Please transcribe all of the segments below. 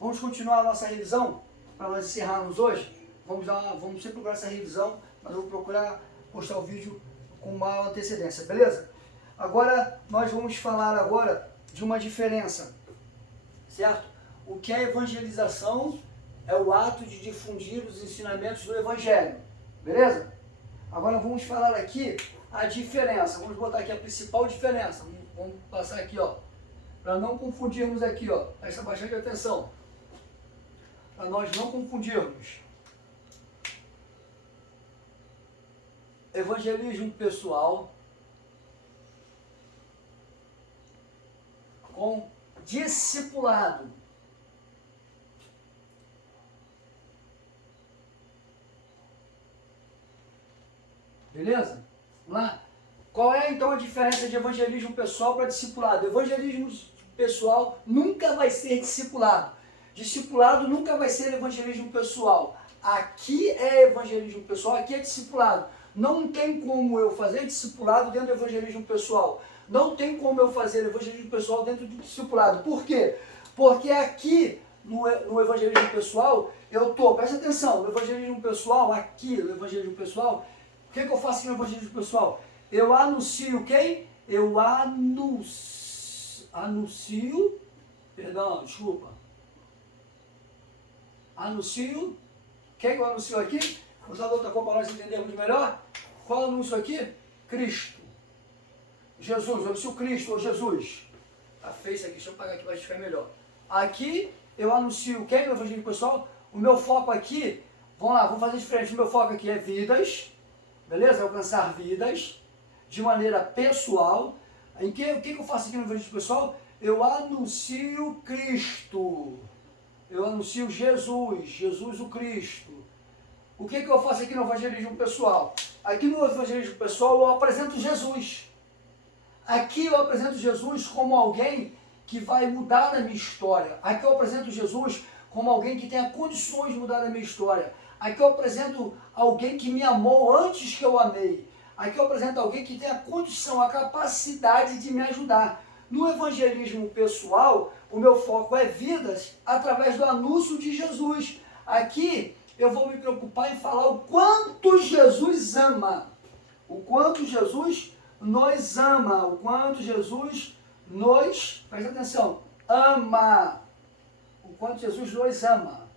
Vamos continuar a nossa revisão para nós encerrarmos hoje. Vamos sempre procurar essa revisão, mas eu vou procurar postar o vídeo com uma antecedência, beleza? Agora, nós vamos falar agora de uma diferença, certo? O que é evangelização é o ato de difundir os ensinamentos do Evangelho, beleza? Agora vamos falar aqui a diferença, vamos botar aqui a principal diferença, vamos passar aqui, ó, para não confundirmos aqui, ó, presta bastante atenção, para nós não confundirmos evangelismo pessoal com discipulado. Beleza? Vamos lá? Qual é então a diferença de evangelismo pessoal para discipulado? Evangelismo pessoal nunca vai ser discipulado. Discipulado nunca vai ser evangelismo pessoal. Aqui é evangelismo pessoal, aqui é discipulado. Não tem como eu fazer discipulado dentro do evangelismo pessoal. Não tem como eu fazer evangelismo pessoal dentro do discipulado. Por quê? Porque aqui no evangelismo pessoal, presta atenção, no evangelismo pessoal, aqui no evangelismo pessoal, o que eu faço aqui no evangelismo pessoal? Eu anuncio quem? Eu anuncio, anuncio, quem eu anuncio aqui? Vou usar outra cor para nós entendermos melhor. Qual anúncio aqui? Cristo. Jesus, eu anuncio Cristo ou Jesus. Tá feio isso aqui, deixa eu apagar aqui para ficar melhor. Aqui eu anuncio quem no evangelismo pessoal? O meu foco aqui, vamos lá, vamos fazer diferente. O meu foco aqui é vidas, beleza? Alcançar vidas de maneira pessoal. O que eu faço aqui no evangelismo pessoal? Eu anuncio Cristo. Eu anuncio Jesus, Jesus o Cristo. O que eu faço aqui no evangelismo pessoal? Aqui no evangelismo pessoal eu apresento Jesus. Aqui eu apresento Jesus como alguém que vai mudar a minha história. Aqui eu apresento Jesus como alguém que tenha condições de mudar a minha história. Aqui eu apresento alguém que me amou antes que eu amei. Aqui eu apresento alguém que tem a condição, a capacidade de me ajudar. No evangelismo pessoal, o meu foco é vidas através do anúncio de Jesus. Aqui eu vou me preocupar em falar o quanto Jesus ama. O quanto Jesus nos ama. O quanto Jesus nos, presta atenção, ama. O quanto Jesus nos ama.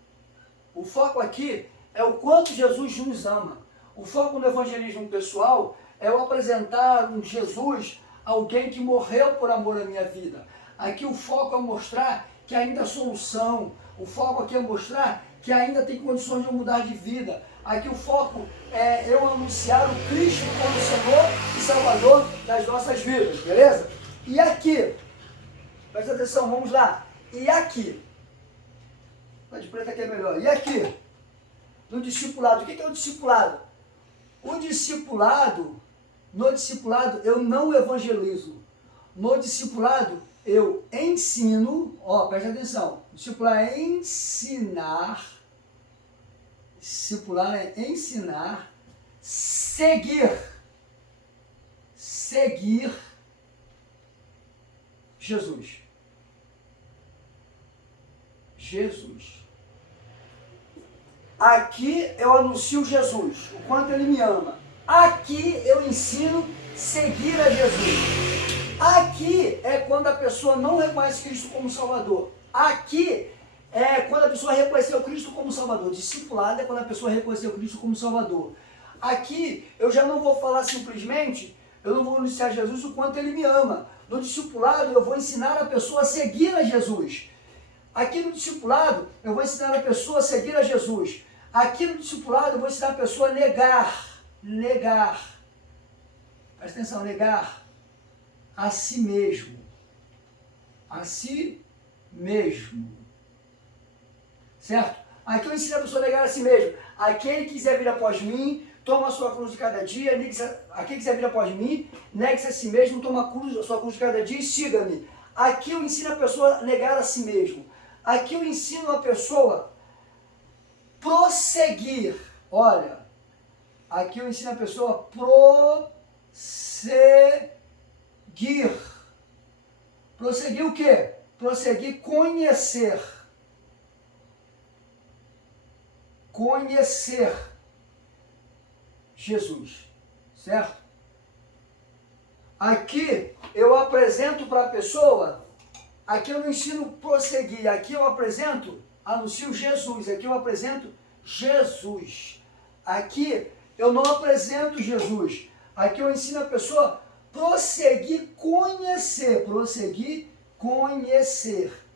O foco aqui é o quanto Jesus nos ama. O foco no evangelismo pessoal é eu apresentar um Jesus, alguém que morreu por amor à minha vida. Aqui o foco é mostrar que ainda há solução. O foco aqui é mostrar que ainda tem condições de mudar de vida. Aqui o foco é eu anunciar o Cristo como Senhor e Salvador das nossas vidas, beleza? E aqui, presta atenção, vamos lá. E aqui, tá de preto aqui é melhor. E aqui, no discipulado, o que é o discipulado? O discipulado, no discipulado eu não evangelizo. No discipulado eu ensino, presta atenção, discipular é ensinar, seguir Jesus. Aqui eu anuncio Jesus, o quanto ele me ama. Aqui eu ensino seguir a Jesus. Aqui é quando a pessoa não reconhece Cristo como Salvador. Aqui é quando a pessoa reconheceu Cristo como Salvador. Discipulado é quando a pessoa reconheceu Cristo como Salvador. Aqui eu já não vou falar simplesmente, eu não vou anunciar Jesus o quanto ele me ama. No discipulado eu vou ensinar a pessoa a seguir a Jesus. Aqui no discipulado eu vou ensinar a pessoa a seguir a Jesus. Aqui no discipulado eu vou ensinar a pessoa a negar. Presta atenção, negar a si mesmo. Certo? Aqui eu ensino a pessoa a negar a si mesmo. Aquele que quiser vir após mim, toma a sua cruz de cada dia. Aquele que quiser vir após mim, negue-se a si mesmo, toma a sua cruz de cada dia e siga-me. Aqui eu ensino a pessoa a negar a si mesmo. Aqui eu ensino a pessoa a prosseguir. Olha, aqui eu ensino a pessoa a prosseguir o quê? Prosseguir conhecer. conhecer Jesus, certo? Aqui eu apresento para a pessoa, aqui eu não ensino prosseguir, aqui eu anuncio Jesus, aqui eu apresento Jesus. Aqui eu não apresento Jesus, aqui eu ensino a pessoa prosseguir, conhecer,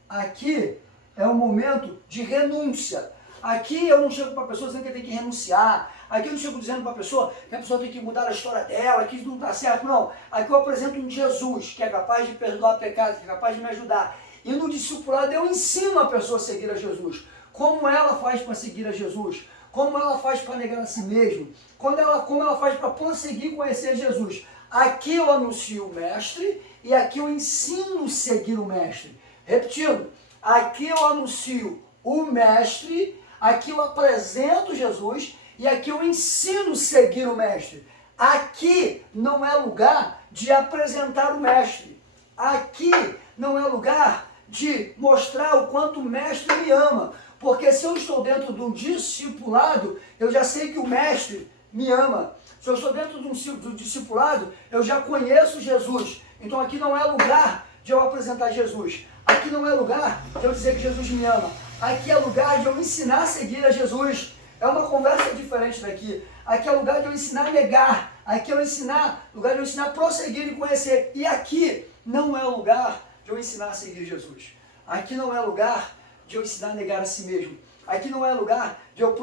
Aqui é um momento de renúncia. Aqui eu não chego para a pessoa dizendo que tem que renunciar. Aqui eu não chego dizendo para a pessoa que a pessoa tem que mudar a história dela, que isso não está certo. Não. Aqui eu apresento um Jesus que é capaz de perdoar pecados, que é capaz de me ajudar. E no discipulado eu ensino a pessoa a seguir a Jesus. Como ela faz para seguir a Jesus? Como ela faz para negar a si mesma? Como ela faz para prosseguir conhecer Jesus? Aqui eu anuncio o mestre e aqui eu ensino a seguir o mestre. Repetindo, aqui eu anuncio o mestre, aqui eu apresento Jesus e aqui eu ensino a seguir o mestre. Aqui não é lugar de apresentar o mestre. Aqui não é lugar de mostrar o quanto o mestre me ama. Porque se eu estou dentro de um discipulado, eu já sei que o mestre me ama. Se eu estou dentro do discipulado, eu já conheço Jesus. Então aqui não é lugar de eu apresentar Jesus. Aqui não é lugar de eu dizer que Jesus me ama. Aqui é lugar de eu ensinar a seguir a Jesus. É uma conversa diferente daqui. Aqui é lugar de eu ensinar a negar. Aqui é lugar de eu ensinar a prosseguir e conhecer. E aqui não é lugar de eu ensinar a seguir Jesus. Aqui não é lugar de eu ensinar a negar a si mesmo. Aqui não é lugar de eu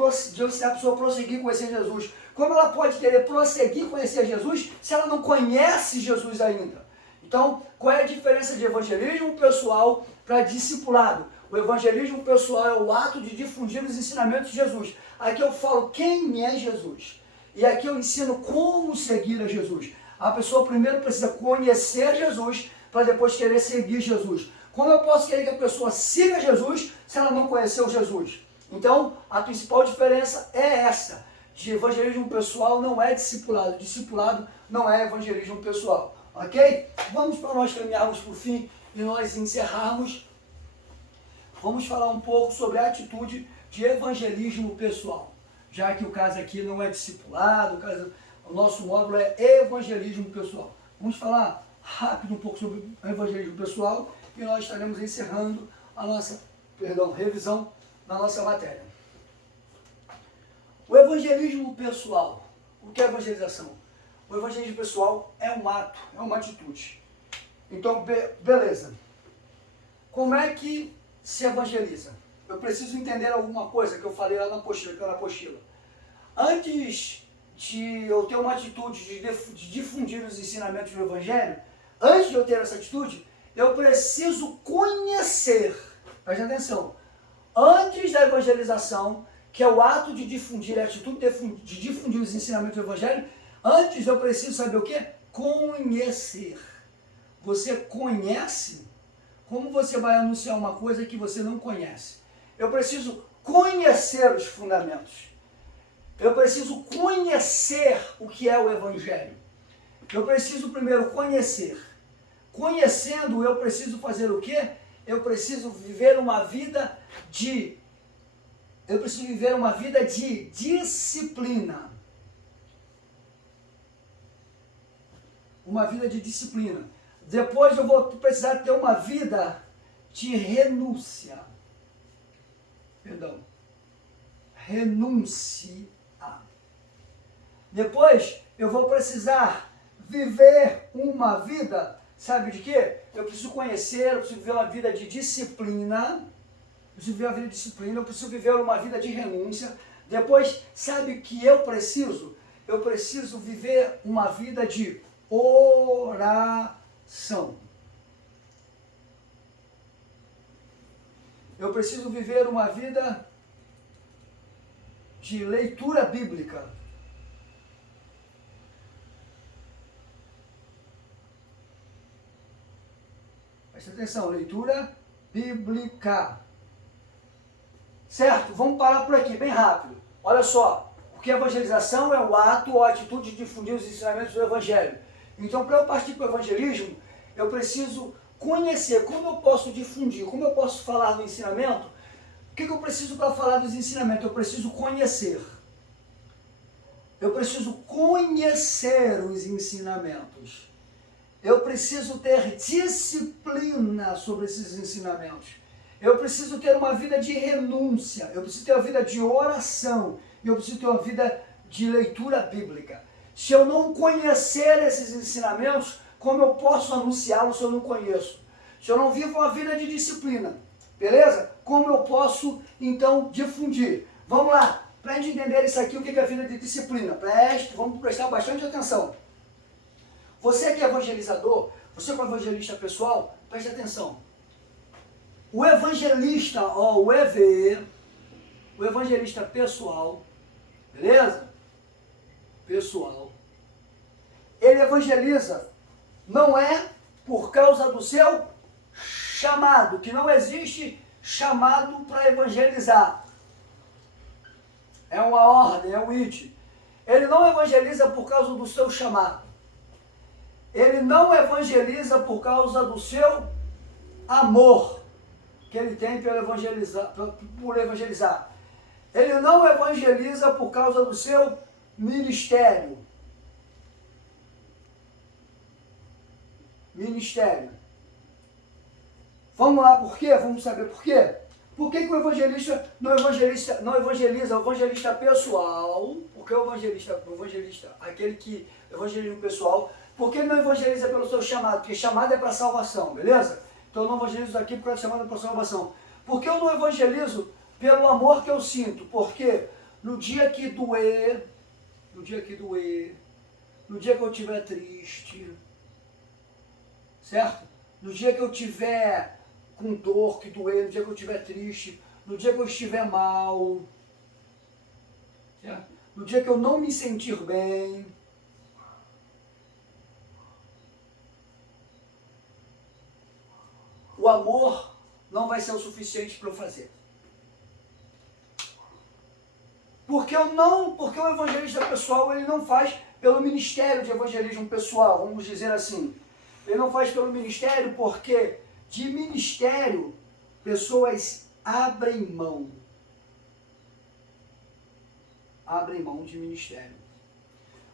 ensinar a pessoa a prosseguir e conhecer Jesus. Como ela pode querer prosseguir e conhecer Jesus se ela não conhece Jesus ainda? Então, qual é a diferença de evangelismo pessoal para discipulado? O evangelismo pessoal é o ato de difundir os ensinamentos de Jesus. Aqui eu falo quem é Jesus. E aqui eu ensino como seguir a Jesus. A pessoa primeiro precisa conhecer Jesus para depois querer seguir Jesus. Como eu posso querer que a pessoa siga Jesus se ela não conheceu Jesus? Então, a principal diferença é essa. De evangelismo pessoal não é discipulado. Discipulado não é evangelismo pessoal. Ok? Vamos para nós caminharmos para o fim e nós encerrarmos. Vamos falar um pouco sobre a atitude de evangelismo pessoal. Já que o caso aqui não é discipulado, o nosso módulo é evangelismo pessoal. Vamos falar rápido um pouco sobre o evangelismo pessoal e nós estaremos encerrando a nossa, revisão da nossa matéria. O evangelismo pessoal. O que é evangelização? O evangelismo pessoal é um ato, é uma atitude. Então, beleza. Como é que se evangeliza? Eu preciso entender alguma coisa que eu falei lá na apostila. Antes de eu ter uma atitude de difundir os ensinamentos do Evangelho, antes de eu ter essa atitude, eu preciso conhecer. Preste atenção. Antes da evangelização, que é o ato de difundir, a atitude de difundir os ensinamentos do Evangelho, antes eu preciso saber o quê? Conhecer. Você conhece? Como você vai anunciar uma coisa que você não conhece? Eu preciso conhecer os fundamentos. Eu preciso conhecer o que é o Evangelho. Eu preciso primeiro conhecer. Conhecendo, eu preciso fazer o quê? Eu preciso viver uma vida de disciplina. Uma vida de disciplina. Depois eu vou precisar ter uma vida de renúncia. Renúncia. Depois eu vou precisar viver uma vida, sabe de quê? Eu preciso conhecer, eu preciso viver uma vida de disciplina. Eu preciso viver uma vida de renúncia. Depois, sabe o que eu preciso? Eu preciso viver uma vida de oração. Eu preciso viver uma vida de leitura bíblica. Presta atenção, leitura bíblica. Certo? Vamos parar por aqui, bem rápido. Olha só, porque a evangelização é o ato ou a atitude de difundir os ensinamentos do Evangelho. Então, para eu partir para o evangelismo, eu preciso conhecer como eu posso difundir, como eu posso falar do ensinamento O que eu preciso para falar dos ensinamentos? Eu preciso conhecer. Eu preciso conhecer os ensinamentos. Eu preciso ter disciplina sobre esses ensinamentos. Eu preciso ter uma vida de renúncia. Eu preciso ter uma vida de oração. Eu preciso ter uma vida de leitura bíblica. Se eu não conhecer esses ensinamentos, como eu posso anunciá-los se eu não conheço? Se eu não vivo uma vida de disciplina, beleza? Como eu posso, então, difundir? Vamos lá, para a gente entender isso aqui, o que é a vida de disciplina. Vamos prestar bastante atenção. Você que é evangelizador, você que é evangelista pessoal, preste atenção. O evangelista, o EV, o evangelista pessoal, beleza? Pessoal, ele evangeliza, não é por causa do seu chamado, que não existe chamado para evangelizar. É uma ordem, é um it. Ele não evangeliza por causa do seu chamado. Ele não evangeliza por causa do seu amor que ele tem por evangelizar. Ele não evangeliza por causa do seu ministério. Vamos lá, por quê? Vamos saber por quê? Por que o evangelista não evangeliza o evangelista pessoal? Porque o evangelista, aquele que evangeliza o pessoal, por que não evangeliza pelo seu chamado? Porque chamado é para salvação, beleza? Então eu não evangelizo aqui porque a chamada é para salvação. Por que eu não evangelizo pelo amor que eu sinto? Porque no dia que doer, no dia que eu estiver triste, certo? No dia que eu estiver com dor, que doer, no dia que eu estiver triste, no dia que eu estiver mal, certo? No dia que eu não me sentir bem, o amor não vai ser o suficiente para eu fazer. Porque o evangelista pessoal, ele não faz pelo ministério de evangelismo pessoal, vamos dizer assim. Ele não faz pelo ministério porque de ministério pessoas abrem mão. Abrem mão de ministério.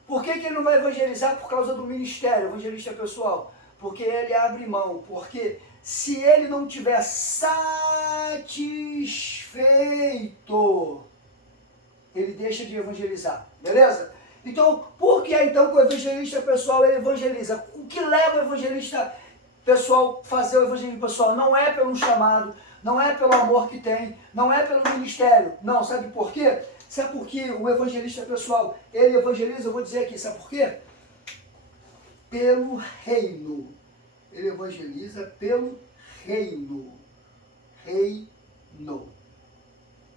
Por que ele não vai evangelizar por causa do ministério, evangelista pessoal? Porque ele abre mão, porque se ele não tiver satisfeito, ele deixa de evangelizar, beleza? Então, por que então que o evangelista pessoal ele evangeliza? O que leva o evangelista pessoal a fazer o evangelismo pessoal? Não é pelo chamado, não é pelo amor que tem, não é pelo ministério, não, sabe por quê? Sabe por que o evangelista pessoal, ele evangeliza? Eu vou dizer aqui, sabe por quê? Pelo reino. Ele evangeliza pelo reino. Reino.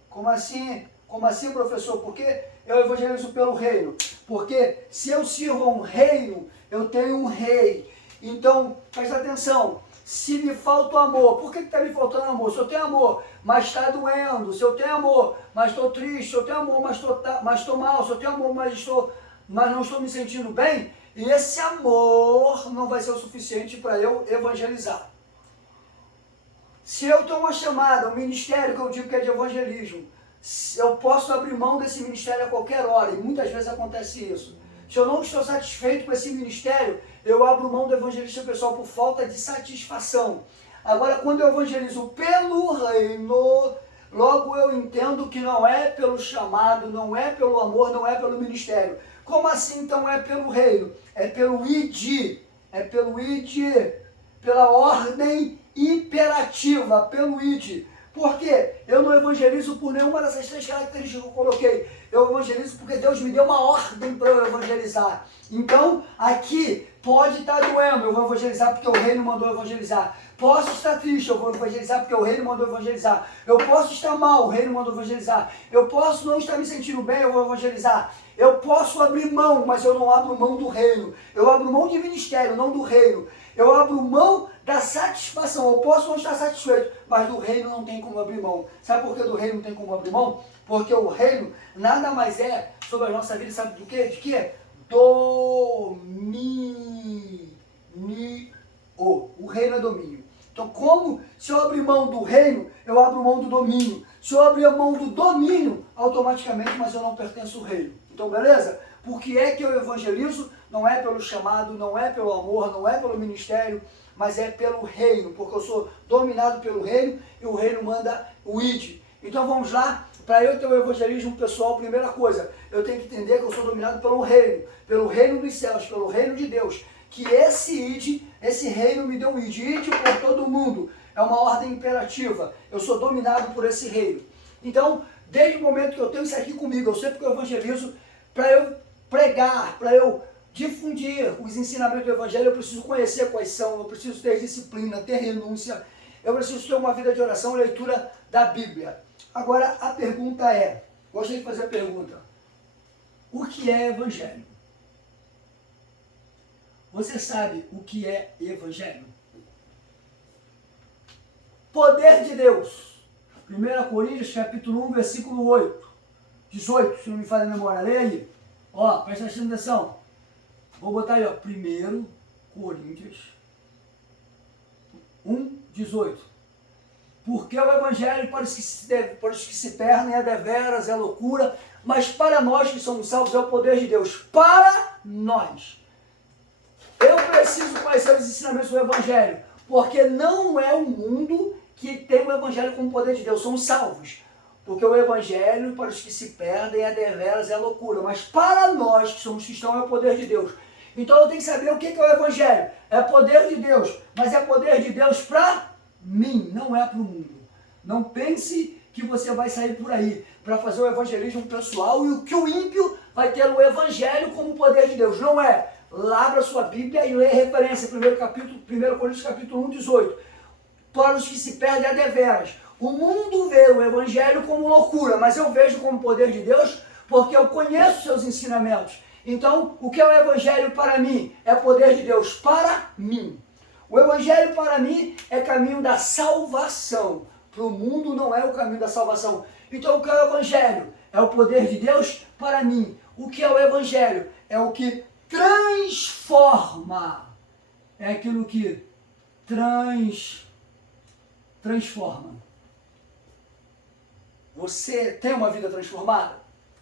Como assim? Como assim, professor? Por que eu evangelizo pelo reino? Porque se eu sirvo a um reino, eu tenho um rei. Então, presta atenção. Se me falta o amor, por que está me faltando amor? Se eu tenho amor, mas está doendo. Se eu tenho amor, mas estou triste. Se eu tenho amor, mas estou mal. Se eu tenho amor, mas não estou me sentindo bem. E esse amor não vai ser o suficiente para eu evangelizar. Se eu tenho uma chamada, um ministério que eu digo que é de evangelismo, eu posso abrir mão desse ministério a qualquer hora, e muitas vezes acontece isso. Se eu não estou satisfeito com esse ministério, eu abro mão do evangelista pessoal por falta de satisfação. Agora, quando eu evangelizo pelo reino, logo eu entendo que não é pelo chamado, não é pelo amor, não é pelo ministério. Como assim então é pelo reino? É pelo id, pela ordem imperativa, pelo id. Por quê? Eu não evangelizo por nenhuma dessas três características que eu coloquei. Eu evangelizo porque Deus me deu uma ordem para eu evangelizar. Então, aqui pode estar doendo, eu vou evangelizar porque o reino mandou evangelizar. Posso estar triste, eu vou evangelizar porque o reino mandou evangelizar. Eu posso estar mal, o reino mandou evangelizar. Eu posso não estar me sentindo bem, eu vou evangelizar. Eu posso abrir mão, mas eu não abro mão do reino. Eu abro mão de ministério, não do reino. Eu abro mão da satisfação. Eu posso não estar satisfeito, mas do reino não tem como abrir mão. Sabe por que do reino não tem como abrir mão? Porque o reino nada mais é sobre a nossa vida, sabe do quê? De quê? Domínio. O reino é domínio. Então, como se eu abrir mão do reino, eu abro mão do domínio. Se eu abrir a mão do domínio, automaticamente, mas eu não pertenço ao reino. Então, beleza? Por que é que eu evangelizo? Não é pelo chamado, não é pelo amor, não é pelo ministério, mas é pelo reino, porque eu sou dominado pelo reino e o reino manda o id. Então vamos lá, para eu ter o evangelismo pessoal, primeira coisa, eu tenho que entender que eu sou dominado pelo reino dos céus, pelo reino de Deus, que esse id, esse reino me deu um id por todo mundo, é uma ordem imperativa, eu sou dominado por esse reino. Então, desde o momento que eu tenho isso aqui comigo, eu sempre que eu evangelizo, para eu pregar, para eu difundir os ensinamentos do evangelho, eu preciso conhecer quais são, eu preciso ter disciplina, ter renúncia, eu preciso ter uma vida de oração e leitura da Bíblia. Agora, a pergunta é, gostaria de fazer a pergunta, o que é evangelho? Você sabe o que é evangelho? Poder de Deus. 1 Coríntios, capítulo 1, versículo 18, se não me falha a memória, leia aí. Ó, presta atenção. Vou botar aí, ó, 1 Coríntios 1, 18. Porque o evangelho para os que se perdem é deveras, é loucura, mas para nós que somos salvos é o poder de Deus. Para nós. Eu preciso conhecer os ensinamentos do evangelho, porque não é o mundo que tem o evangelho como poder de Deus, somos salvos. Porque o evangelho para os que se perdem é deveras, é loucura, mas para nós que somos cristãos é o poder de Deus. Então eu tenho que saber o que é o evangelho. É poder de Deus, mas é poder de Deus para mim, não é para o mundo. Não pense que você vai sair por aí para fazer o evangelismo pessoal e que o ímpio vai ter o evangelho como poder de Deus. Não é. Abra sua Bíblia e lê a referência, 1 Coríntios capítulo 1, 18. Para os que se perdem é deveras. O mundo vê o evangelho como loucura, mas eu vejo como poder de Deus porque eu conheço seus ensinamentos. Então, o que é o evangelho para mim? É poder de Deus para mim. O evangelho para mim é caminho da salvação. Para o mundo não é o caminho da salvação. Então, o que é o evangelho? É o poder de Deus para mim. O que é o evangelho? É o que transforma. É aquilo que transforma. Você tem uma vida transformada?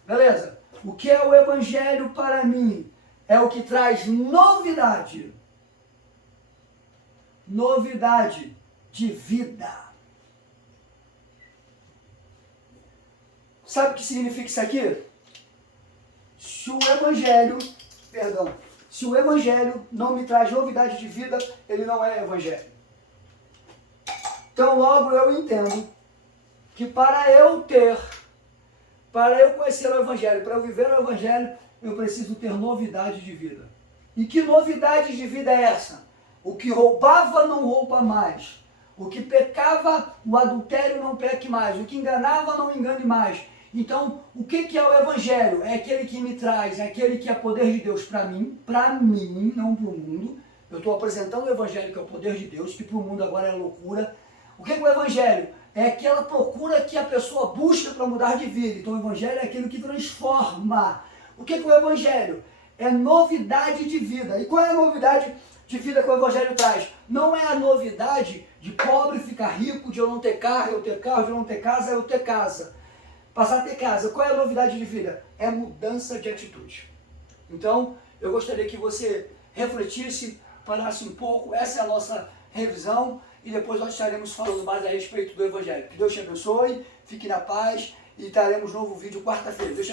Beleza? O que é o evangelho para mim? É o que traz novidade. Novidade de vida. Sabe o que significa isso aqui? Se o evangelho não me traz novidade de vida, ele não é evangelho. Então logo eu entendo que para eu conhecer o evangelho, para eu viver o evangelho, eu preciso ter novidade de vida. E que novidade de vida é essa? O que roubava não rouba mais. O que pecava, o adultério não peque mais. O que enganava não engane mais. Então, o que é o evangelho? É aquele que me traz, é aquele que é poder de Deus para mim, não para o mundo. Eu estou apresentando o evangelho que é o poder de Deus, que para o mundo agora é loucura. O que é o evangelho? É aquela procura que a pessoa busca para mudar de vida. Então o evangelho é aquilo que transforma. O que é o evangelho? É novidade de vida. E qual é a novidade de vida que o evangelho traz? Não é a novidade de pobre ficar rico, de eu não ter carro, eu ter carro, de eu não ter casa, eu ter casa. Passar a ter casa. Qual é a novidade de vida? É mudança de atitude. Então, eu gostaria que você refletisse, parasse um pouco. Essa é a nossa revisão. E depois nós estaremos falando mais a respeito do evangelho. Que Deus te abençoe, fique na paz e teremos novo vídeo quarta-feira. Deus te abençoe.